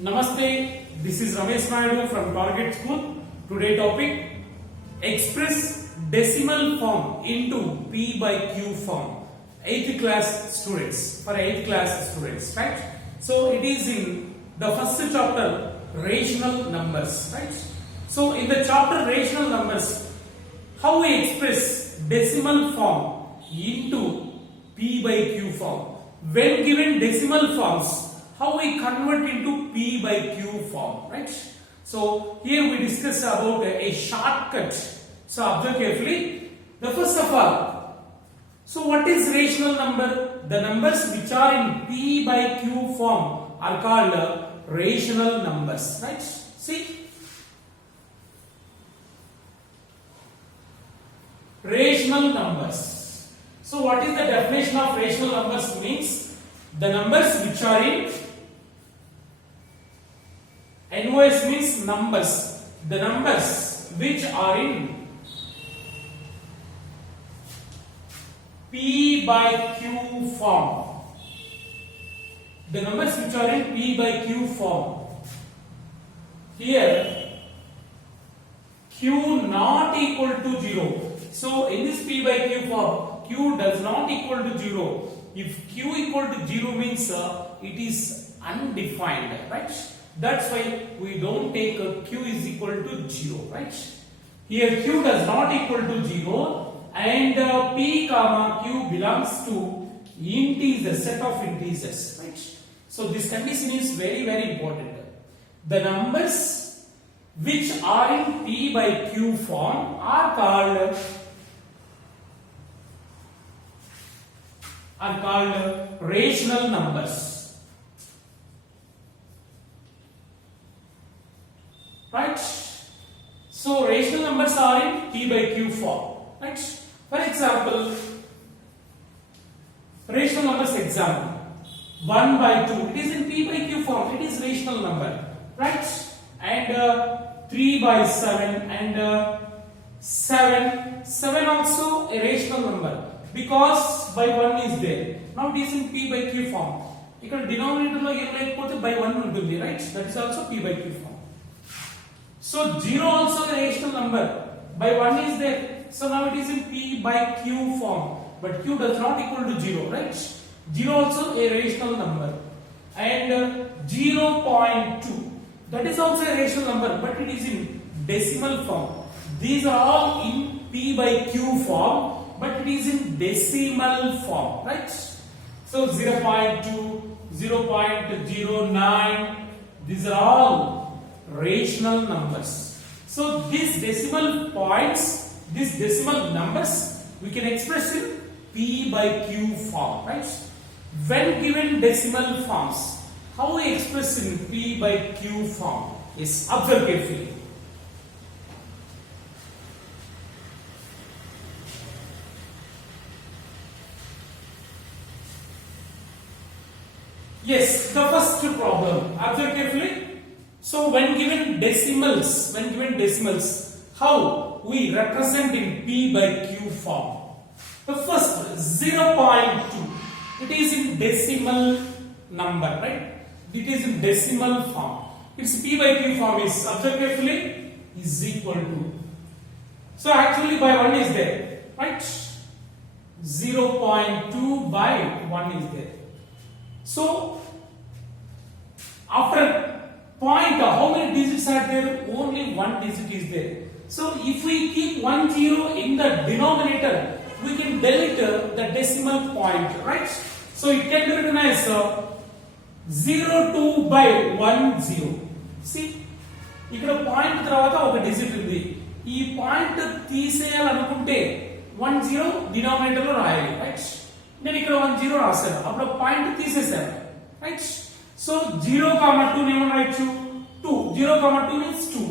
Namaste, this is Ramesh Naidu from Target School. Today topic, express decimal form into P by Q form. 8th class students, for 8th class students, right? So it is in the first chapter, rational numbers, right? So in the chapter rational numbers, how we express decimal form into P by Q form. When given decimal forms, how we convert into P by Q form, right? So here we discuss about a shortcut. So observe carefully. The first of all, so what is rational number? The numbers which are in P by Q form are called rational numbers, right? See, rational numbers. So what is the definition of rational numbers? Means the numbers which are in NOS means numbers. The numbers which are in P by Q form. The numbers which are in P by Q form. Here Q not equal to 0. So in this P by Q form, Q does not equal to 0. If Q equal to 0 means it is undefined, right? That's why we don't take a Q is equal to 0, right? Here Q does not equal to 0 and P comma Q belongs to integers, set of integers, right? So this condition is very, very important. The numbers which are in P by Q form are called rational numbers. Right? So rational numbers are in P by Q form. Right? For example, rational numbers example 1 by 2. It is in P by Q form. It is rational number. Right? And 3 by 7 and 7 also a rational number because by 1 is there. Now it is in P by Q form. Because denominator lo em lekapothe by 1 untundi, right? That is also P by Q form. So 0 also a rational number. By 1 is there. So now it is in P by Q form. But Q does not equal to 0, right? 0 also a rational number. And 0.2. That is also a rational number, but it is in decimal form. These are all in P by Q form, but it is in decimal form, right? So 0.2, 0.09, these are all rational numbers. So these decimal points, these decimal numbers, we can express in P by Q form, right? When given decimal forms, how we express in P by Q form is observe carefully. Yes, the first problem. Observe carefully. So when given decimals, how we represent in P by Q form? The first 0.2. It is in decimal number, right? It is in decimal form. Its P by Q form is, observe carefully, is equal to. So actually by 1 is there, right? 0.2 by 1 is there. So after point, how many digits are there? Only one digit is there. So if we keep 1 0 in the denominator, we can delete the decimal point, right? So it can be written as 02 by 1 0. See, ఇక్కడ point తర్వాత ఒక digit ఉంది. ఈ point తీసేయాలనుకుంటే 1 0 denominator లో రాయాలి, right? నేను ఇక్కడ 1 0 రాశాను, అప్పుడు పాయింట్ తీసేసాను, రైట్? సో 0, 2 ని ఏమని రాయొచ్చు? 2. 0, 2 means 2.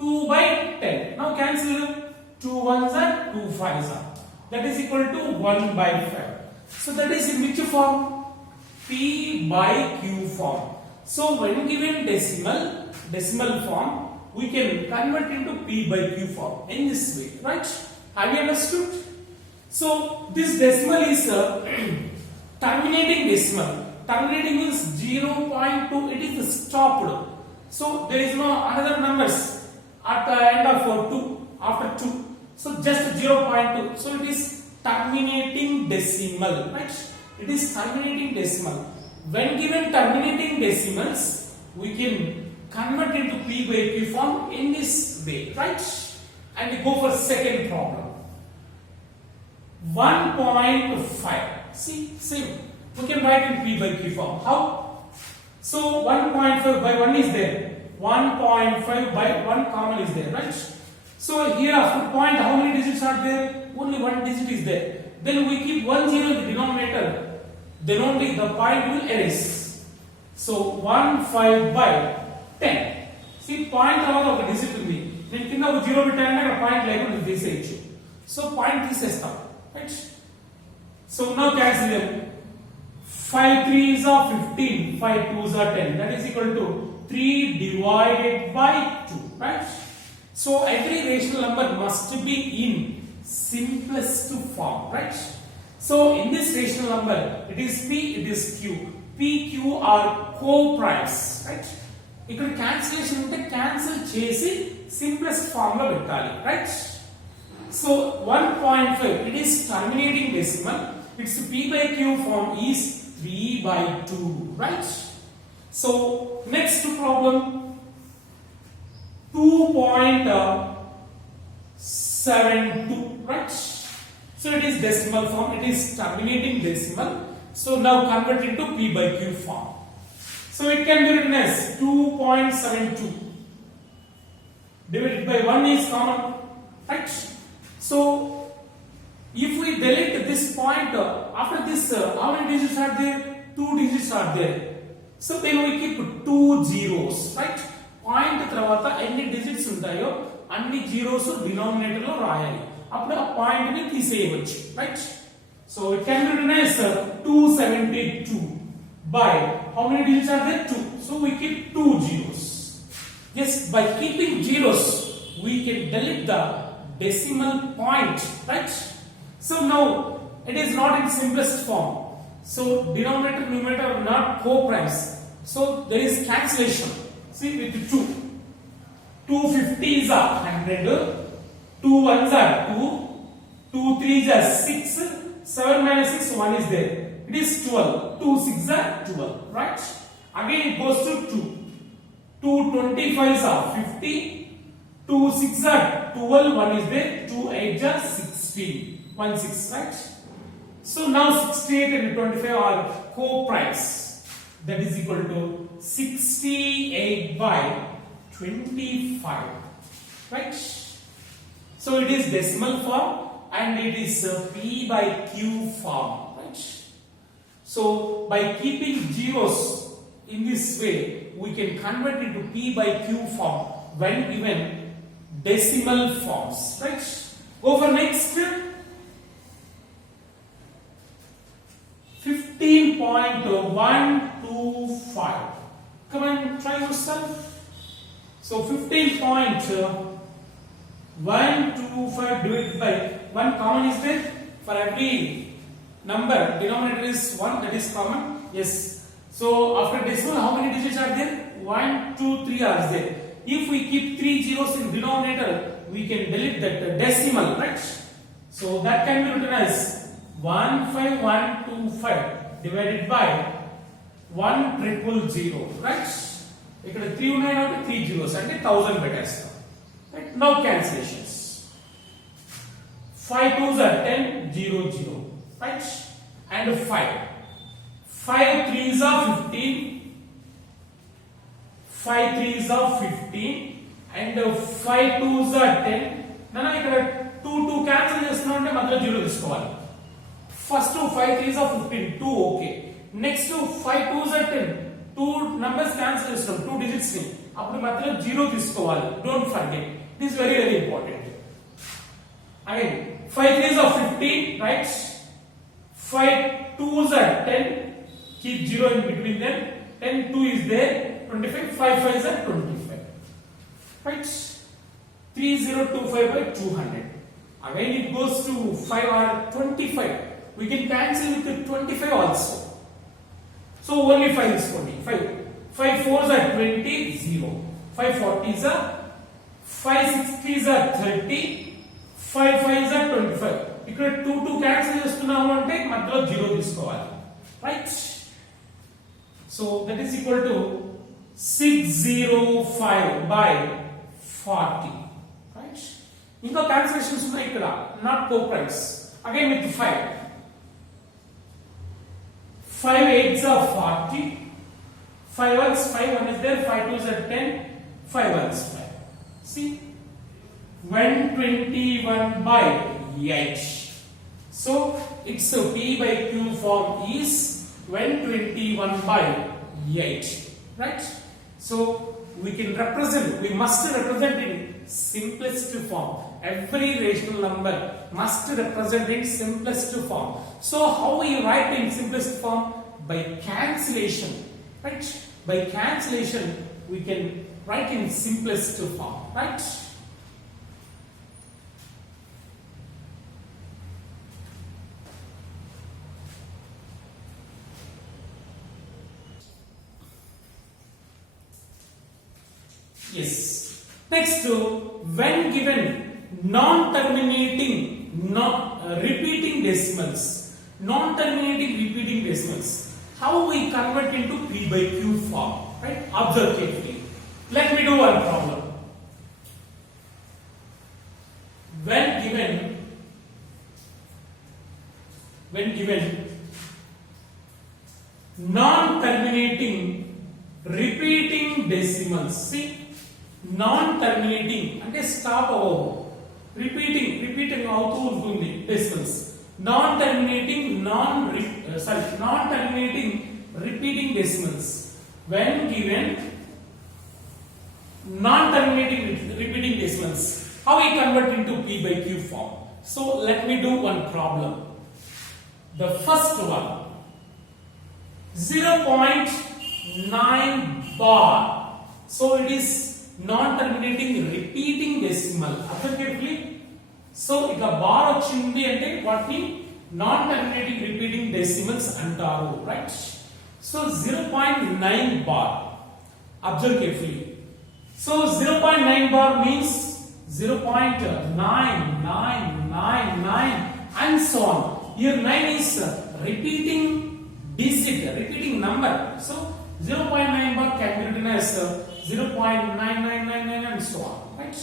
2 by 10. Now cancel. 2 1s are 2 5s are. That is equal to 1 by 5. So that is in which form? P by Q form. So when given decimal form, we can convert into P by Q form in this way, right? Have you understood? So this decimal is terminating decimal. terminating means 0.2, it is stopped. So there is no another numbers at the end of 2, after 2. So just 0.2. So it is terminating decimal, right? It is terminating decimal. When given terminating decimals, we can convert into P by Q form in this way, right? And we go for second problem. 1.5. See, same. We can write in P by Q form. How? So 1.5 by 1 is there. 1.5 by 1 common is there, right? So here after point, how many digits are there? Only one digit is there. Then we keep 1 0 in the denominator. Then only the point will erase. So 1.5 by 10. See, point తర్వాత ఒక digit ఉంది. నేను కింద ఒక 0 పెట్టానంటే అక్కడ point లేకుండా తీసేయచ్చు. So point తీసేస్తాం, right? So now cancel them. 5 3s are 15, 5 2s are 10. That is equal to 3 divided by 2, right? So every rational number must be in simplest form, right? So in this rational number, it is P, it is Q. P, Q are co-primes, right? ఇక్కడ cancellation ఉంటే cancel చేసి simplest form లో పెట్టాలి, right? So 1.5, it is terminating decimal. Its P by Q form is 3 by 2, right? So next problem, 2.72, right? So it is decimal form, it is terminating decimal. So now convert into P by Q form. So it can be written as 2.72 divided by 1 is common, right? So if we delete this point, after this, how many digits are there? 2 digits are there. So then we keep 2 zeros, right? Point తర్వాత ఎన్ని digits ఉంటాయో అన్ని zeros denominator లో రాయాలి. అప్పుడు ఆ point ని తీసేయవచ్చు, right? So it can be written as 272 by how many digits are there? 2. So we keep 2 zeros. Yes, by keeping zeros, we can delete the decimal point, right? So now it is not in simplest form. So denominator numerator are not co-primes. So there is cancellation. See, with 2. 250s are 100. 2 1s are 2. 2 3s are 6. 7 minus 6, 1 is there. It is 12. 2 6s are 12, right? Again it goes to 2. 2 25s are 50. 2 6s are 12. 1 is there. 2 8s are 16. 1 6, right? So now 68 and 25 are co-primes. That is equal to 68 by 25, right? So it is decimal form and it is P by Q form, right? So by keeping zeros in this way, we can convert it to P by Q form when given decimal forms, right? Go for next. 15.125. Come on, try yourself. So 15.125 divided by 1 common is there. For every number, denominator is 1, that is common. Yes. So after decimal, how many digits are there? 1, 2, 3 are there. If we keep 3 zeros in denominator, we can delete that decimal, right? So that can be written as 15125 divided by 1,000, right? ఇక్కడ 3 ఉన్నాయి కాబట్టి 3 zeros అంటే 1000 పెట్టేస్తాం, right? Now cancellations. 5 2s are 10, 0 0, right? And 5 3s are 15, 5 3s are 15 and 5 2s are 10. నాన్న ఇక్కడ 2 cancel చేస్తున్నాం అంటే మధ్యలో 0 తీసుకోవాలి. First 5 3s are 15, 2 okay. Next 5 2s are 10, 2 numbers cancel చేస్తాం, 2 digits ని, అప్పుడు మధ్యలో 0 తీసుకోవాలి. Don't forget, this is very very important. Again 5 3s are 15, right? 5 2s are 10, keep 0 in between them, 10 2 is there, 25, 5 5s are 25, right? 3025 by 200. Again it goes to 5 or 25. We can cancel with the 25 also. So only 5 తీసుకోండి 5 4s are 20 0 5 40s are 5 60s are 30 5 5s are 25 ఇక్కడ 2 cancel చేస్తున్నాము అంటే మధ్యలో 0 తీసుకోవాలి right so that is equal to 605 by 40 right ఇంకా cancellations ఉన్నాయి ఇక్కడ not co price again with 5 8s are 40 5 1s 1 is there 5 2s are 10 5 1s 5 see 121 by 8 so its p by q form is 121 by 8 right so we must represent in simplest form every rational number must represent in simplest form so how we write in simplest form by cancellation right by cancellation we can write in simplest form right yes next when given non-terminating repeating decimals how we convert into p by q form right observe carefully let me do one problem when given non-terminating repeating decimals see non-terminating అంటే stop అవ్వవు repeating అవుతూ ఉంటుంది decimals non-terminating repeating decimals when given non-terminating repeating decimals how we convert into p by q form so let me do one problem the first one 0.9 bar so it is non-terminating repeating decimal observe carefully so ఇక bar వచ్చింది అంటే వాటిని non terminating repeating decimals అంటారు right so 0.9 bar observe carefully so 0.9 bar means 0.9999 and so on here 9 is repeating digit repeating number so 0.9 bar can be written as 0.9999 and so on right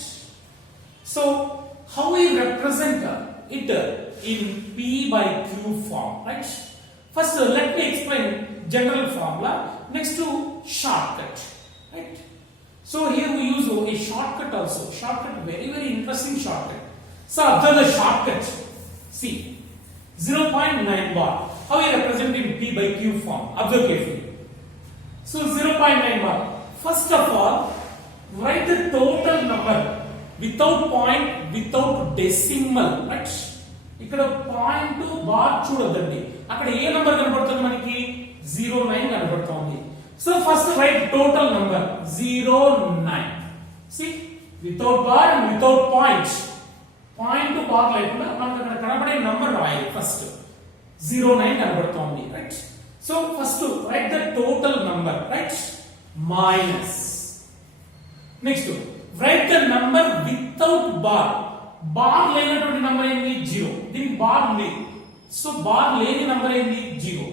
so how we represent it in p by q form right first let me explain general formula next to shortcut right so here we use a shortcut also shortcut very interesting shortcut so observe the shortcut see 0.9 bar how we represent in p by q form observe carefully so 0.9 bar first of all write the total number without point without decimal right ఇక్కడ point bar చూడొద్దండి అక్కడ ఏ number కనబడుతుంది మనకి 09 కనబడుతుంది so first right total number 09 see without bar and without point point bar లేకుండా మనకు అక్కడ కనబడే number రాయాలి ఫస్ట్ 09 కనబడుతుంది right so first right the total number right minus next write the number without bar bar లేనటువంటి number ఏంది 0 దీనికి bar ఉంది సో బార్ లేని నంబర్ ఏంది 0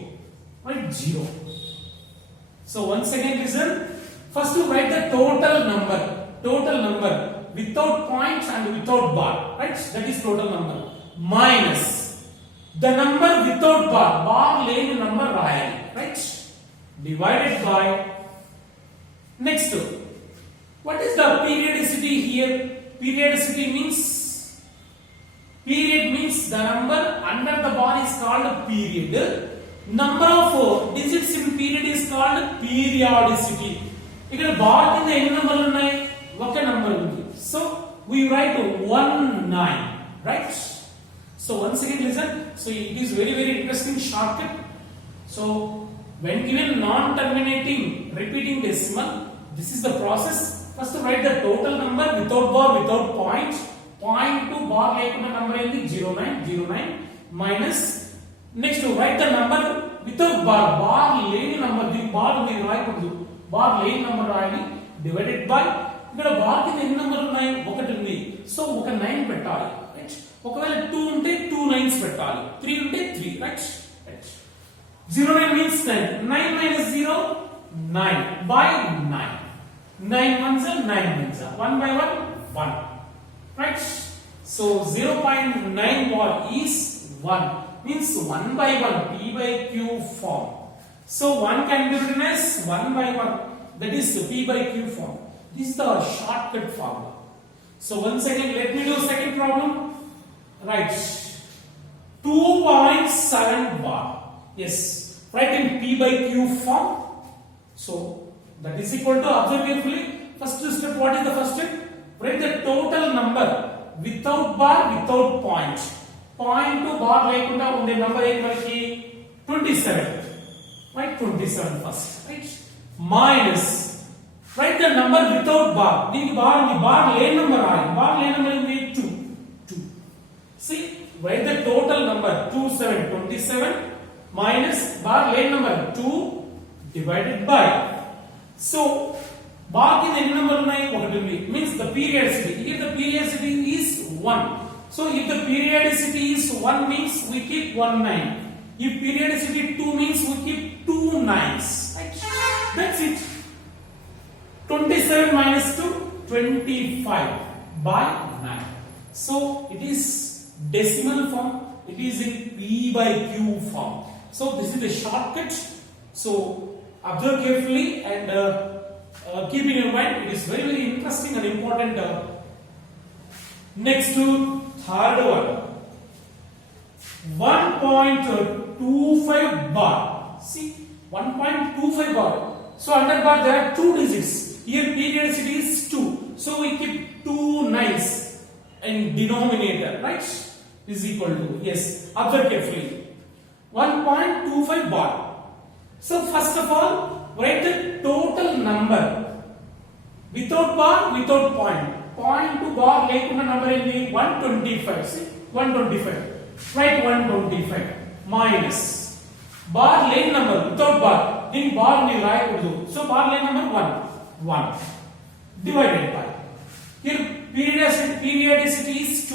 right 0 so once again listen first write the total number without points and without bar right that is total number minus the number without bar లేని number రాయాలి right divided by next what is the periodicity here periodicity means the number under the bar is called period number of digits in period is called periodicity ఇక్కడ bar కింద ఎన్ని నంబర్లు ఉన్నాయి ఒక number ఉంది so we write 19 right so once again listen so it is very interesting shortcut so when given non terminating repeating decimal this is the process first write the total number without bar without point to bar lekunda number ఏంది 09 minus next write the number without bar లేని number bar ఉంది రాయకూడదు, bar లేని number రాయాలి. Divided by ఇక్కడ bar కింద ఎన్ని నంబర్లు ఉన్నాయి, ఒకటి ఉంది, సో ఒక 9 పెట్టాలి, రైట్. ఒకవేళ 2 ఉంటే 2 9s పెట్టాలి, 3 ఉంటే 3, right. 09 means 10. 9 minus 0 9 by 9. 9 ones are 9 ones are 1 by 1 1, right. So 0.9 bar is 1, means 1 by 1 p by q form. So 1 can be written as 1 by 1, that is p by q form. This is the shortcut formula. So once again let me do second problem, right. 2.7 bar, yes, write in p by q form. So that is equal to, observe carefully, first step. What is the first step? Write the total number without bar, without point. Point to bar lekunda unde number em manaki 27, right. 27 first, right. Minus, write the number without bar. Deeniki bar undi, bar lane number raali, bar lane number is 2. See, write the total number 27 minus bar lane number 2 divided by, so bar ki any number unnai, okati undi, means the periodicity. Here the periodicity is 1, so if the periodicity is 1 means we keep 1 9. If periodicity 2 means we keep 2 9s, right. That's it. 27 minus 2 25 by 9. So it is decimal form, it is in p by q form. So this is the shortcut. So observe carefully and keep in your mind, it is very very interesting and important. Next to third one, 1.25 bar. See, 1.25 bar. So under bar there are 2 digits. Here periodicity is 2, so we keep 2 9s in denominator, right. Is equal to, yes, observe carefully, 1.25 bar. So first of all, write the total number without bar, without point. Point to bar lekunda number enti 125. See, 125. Write 125 minus bar lane number without bar. In bar ni rayakudu, so bar lane number 1 divided by, here periodicity is 2.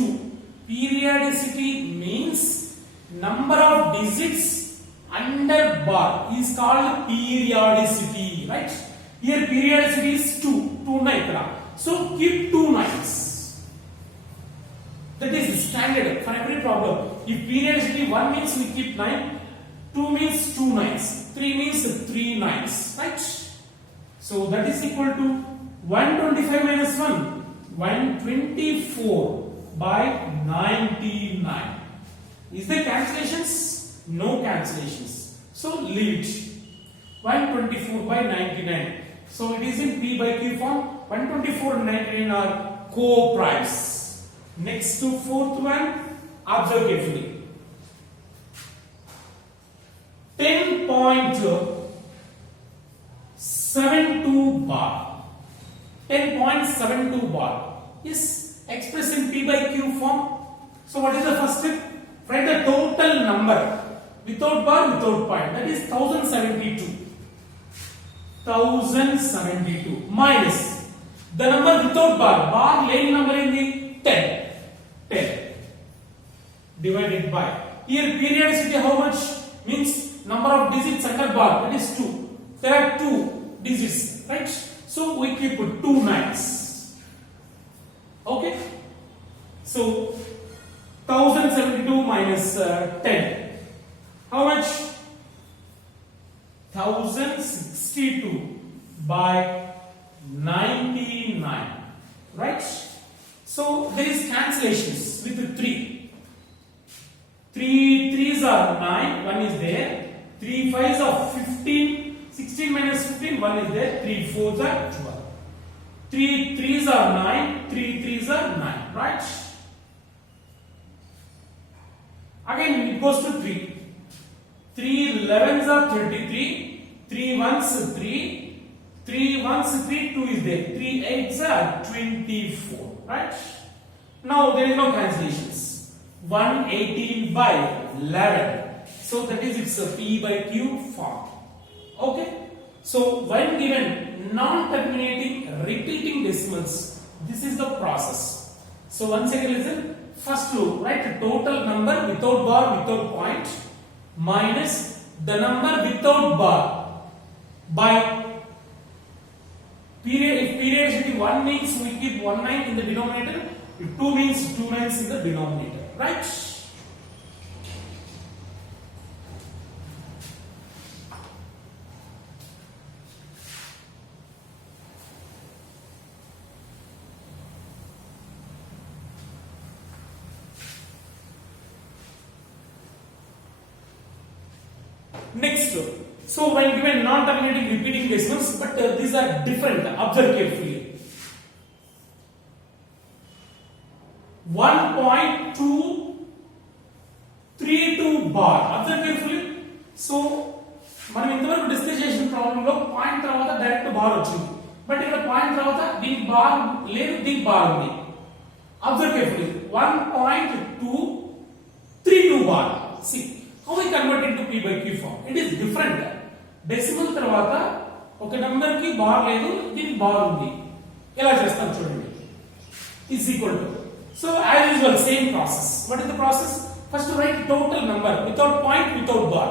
Periodicity means number of digits under bar is called periodicity, right. Here periodicity is 2 9, so keep 2 9s. That is standard for every problem. If periodicity 1 means we keep 9, 2 means 2 9s, 3 means 3 9s, right. So that is equal to 125 minus 1, 124 by 99. Is there cancellations? No cancellations. So leave it. 124 by 99. So it is in p by q form. 124 and 99 are co-primes. Next to fourth one, observe carefully. 10.72 bar. 10.72 bar is expressed in p by q form. So what is the first step? Write the total number without bar, without point, that is 1072. 1072 minus the number without bar, bar lane number in the 10 divided by, here periodicity how much, means number of digits under bar, that is 2. There are 2 digits, right. So we keep 2 9s. Okay, so 1072 minus 10, how much? 1062 by 99, right. So there is cancellations with 3. 3 3s are 9, 1 is there. 3 5s are 15, 16 minus 15, 1 is there. 3 4s are 12. 3 3s are 9, 3 3s are 9, right. Again it goes to 3. 3 11s are 33, 3 1s 3, 3 1s 3, 2 is there. 3 8s are 24, right. Now there is no cancellations. 118 by 11. So that is its p by q form. Okay. So when given non-terminating repeating decimals, this is the process. So once again listen. First rule, write the total number without bar, without point, minus the number without bar by period. If periodicity 1 means we keep 1 9 in the denominator, if 2 means 2 9s in the denominator, right? Next, so when given non-terminating repeating decimals, but these are different. Observe carefully. 1.232 bar. Observe carefully. So మనం ఇంతవరకు discuss చేసిన problem లో point తర్వాత direct bar వచ్చింది. But ఇక్కడ point తర్వాత దీనికి bar లేదు, దీనికి బార్ ఉంది. Observe carefully. 1.232 bar. See how we convert into p by q form. It is different. Decimal తర్వాత ఒక నంబర్ కి బార్ లేదు, దీనికి బార్ ఉంది. ఎలా చేస్తాం చూడండి. is equal to. So as usual same process. What is the process? First write total number without point, without bar.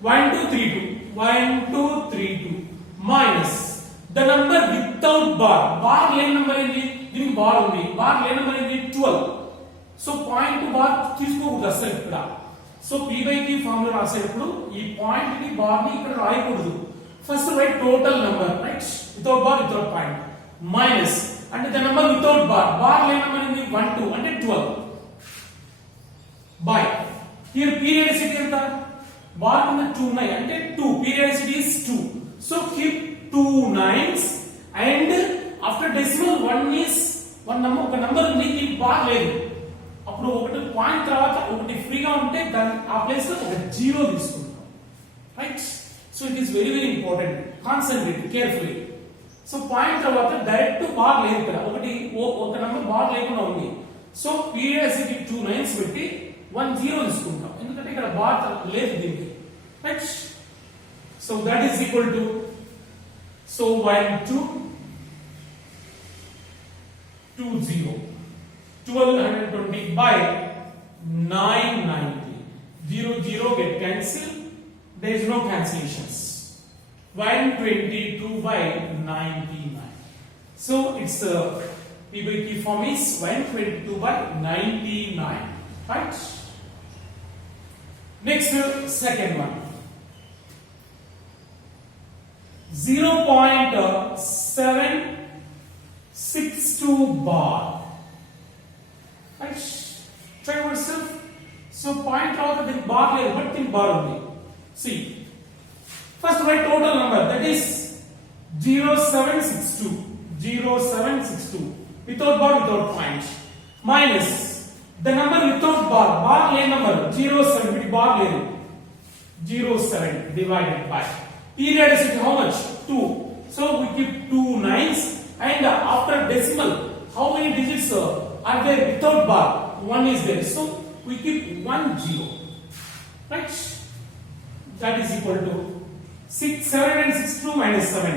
1232 minus the number without bar. Bar లేని నంబర్ ఏంటి? దీనికి బార్ ఉంది. బార్ లేని నంబర్ ఏంటి? 12. సో పాయింట్ bar తీసుకోకూడదు అసలు ఇక్కడ. So p by q formula రాసేటప్పుడు ఈ పాయింట్ ని బార్ ని ఇక్కడ రాయకూడదు. First right total number, right, without bar, without point, minus అంటే the number without bar. Bar లేని నంబర్ ఏంటి? 1 2 అంటే 12 బై హియర్ పీరియాడిసిటీ ఎంత? బార్ కింద 2 9 అంటే 2, periodicity is 2. So keep 2 9s and after decimal 1 is 1 number, ఒక నంబర్ ఉంది, దీనికి బార్ లేదు. అప్పుడు ఒకటి పాయింట్ తర్వాత ఒకటి ఫ్రీగా ఉంటే దాని ఆ ప్లేస్ లో ఒక జీరో తీసుకుంటాం, right? So it is very very important. Concentrate carefully. So point తర్వాత డైరెక్ట్ బార్ లేదు ఇక్కడ, ఒక నంబర్ బార్ లేకుండా ఉంది. సో పీరియాడిసిటీ 2 9s పెట్టి 1 0 తీసుకుంటాం, ఎందుకంటే ఇక్కడ బార్ లేదు దీనికి, right? So that is equal to, so 1 2 2 0 1220 by 990. 0 0 get cancelled. There is no cancellations. 122 by 99. So its p by q form is 122 by 99, right? Next, second one. 0.762 bar. Right? Try yourself. So point out the bar here, but in bar only. See, first write total number, that is 0762 without bar, without point, minus the number without bar. Bar lane number 07 with bar lane 07 divided by periodicity how much? 2. So we keep 2 9s and after decimal how many digits are there without bar? 1 is there, so we keep 1 0, right? That is equal to 762 minus 7.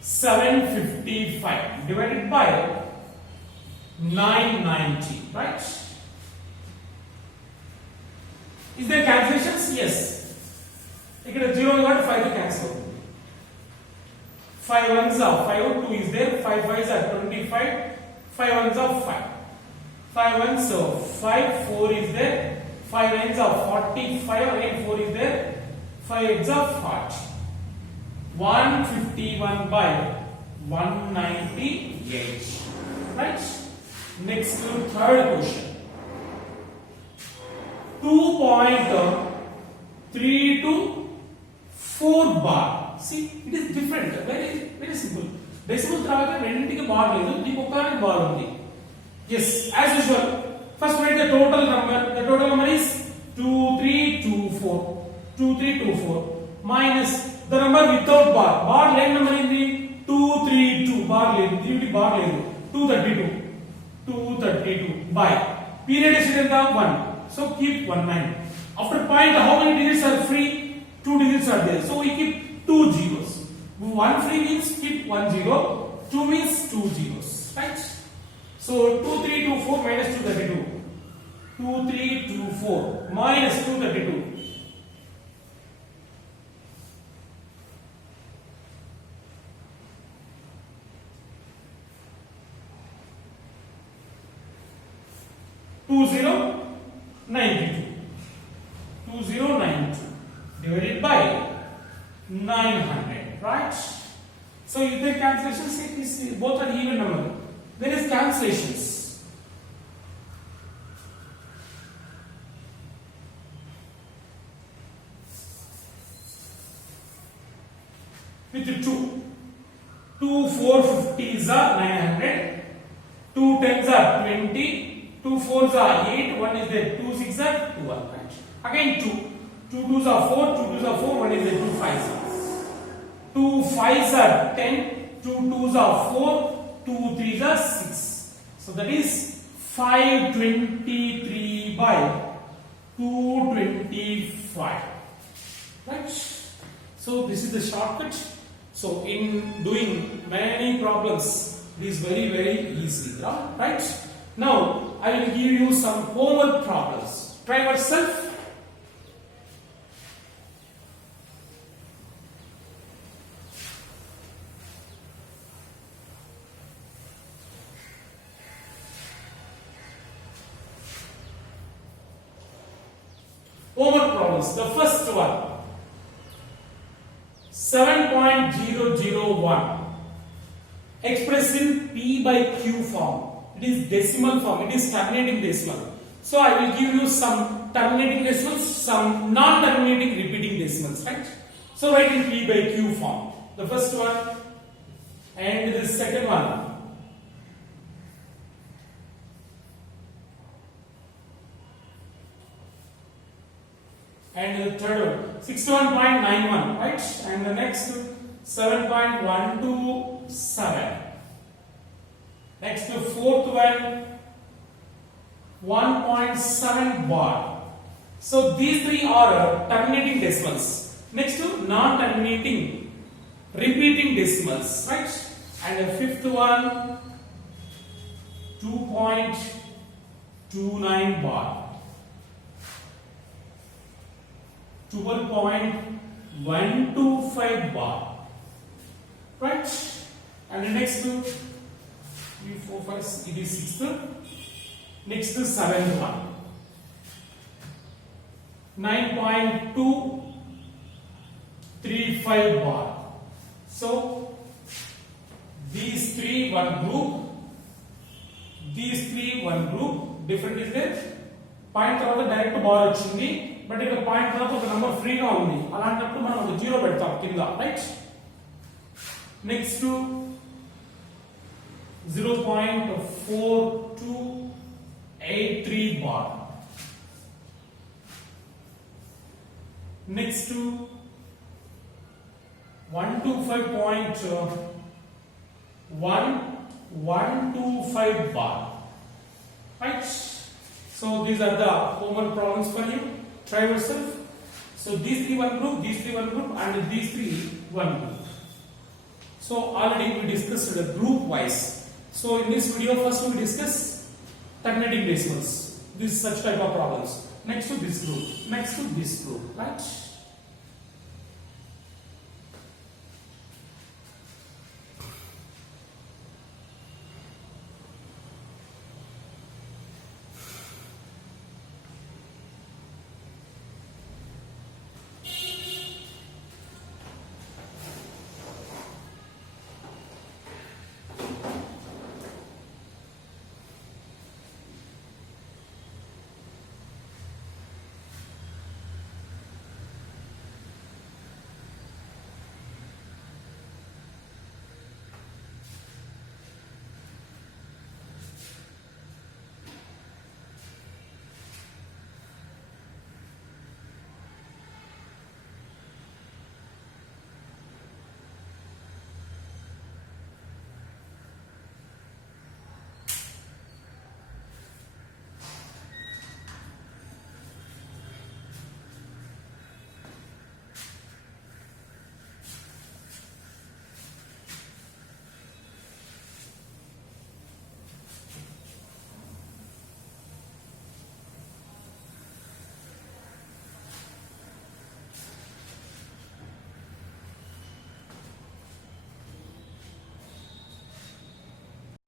755 divided by 990, right? Is there cancellations? Yes. ఇక్కడ 0 కాబట్టి 5 తో cancel అవుతుంది. 5 ones are 5, 2 is there, 5 5s are 25, 5 ones are 5, 5 ones are 5, 4 is there, 5 nines are 45, again 4 is there, 5 eggs are 40. 151 by 198, right? Next to third question. 2.324 bar. See, it is different. Very very simple. Decimal తర్వాత రెండింటికి bar లేదు, దీనికి ఒక్కదానికి bar ఉంది. Yes, as usual. First write the total number. The total number is 2324 minus the number without bar. Bar లేని number ఏంటి? 232. Bar లేదు, దీనికి బార్ లేదు. 232 232 by period is in the 1, so keep 19. After point, how many digits are free? 2 digits are there, so we keep 2 zeros. 1 free means keep 1 0, 2 means 2 zeros, right? So 2324 minus 232, 2324 minus 232. 2092 divided by 900, right? So if the cancellations, it is both are even number. There is cancellations. With 2 450s are 900, 2 10s are 20, 2 4s are 8, 1 is there, 2 6s are 12, right? Again 2 2s are 4, 2 2s are 4, 1 is there, 2 5s are 2 5s are 10, 2 2s are 4, 2 3s are 6. So that is 523 by 225, right? So this is the shortcut. So in doing many problems, it is very easy, right? Now I will give you some homework problems. Try yourself. Homework problems. The first one, 7.001, expressed in P by Q form. It is decimal form, it is terminating decimal. So I will give you some terminating decimals, some non-terminating repeating decimals, right? So write in P by Q form. The first one and the second one. And the third one, 61.91, right? And the next 7.127. Next, the fourth one, 1.7 bar. So these three are terminating decimals. Next to non-terminating repeating decimals, right? And the fifth one, 2.29 bar. 12.125 bar, right? And the next two, 3, 4, 5, it is sixth. Next is seventh one, 9.235 bar. So these three one group, these three one group. Different is there. Point తర్వాత direct bar వచ్చింది, but ఇక్కడ point తర్వాత ఒక number ఫ్రీగా ఉంది. అలాంటప్పుడు మనం ఒక జీరో పెడతాం కింద, right? Next 0.4283 bar. Next to 125.125 bar, right? So these are the homework problems for you. Try yourself. So these three one group, these three one group, and these three one group. So already we discussed the group wise. So in this video, first we discuss terminating decimals. This such type of problems. Next to this group. Next to this group, right?